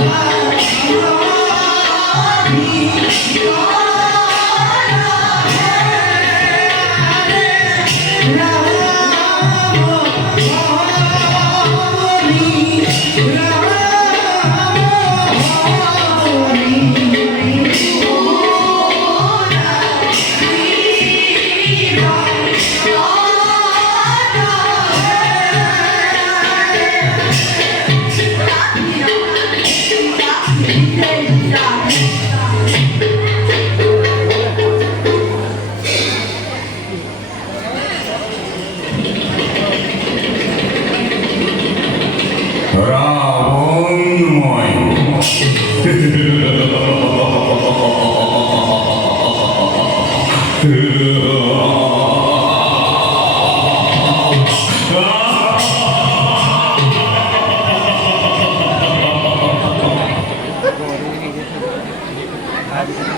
Oh, my God. Yeah. Thank you.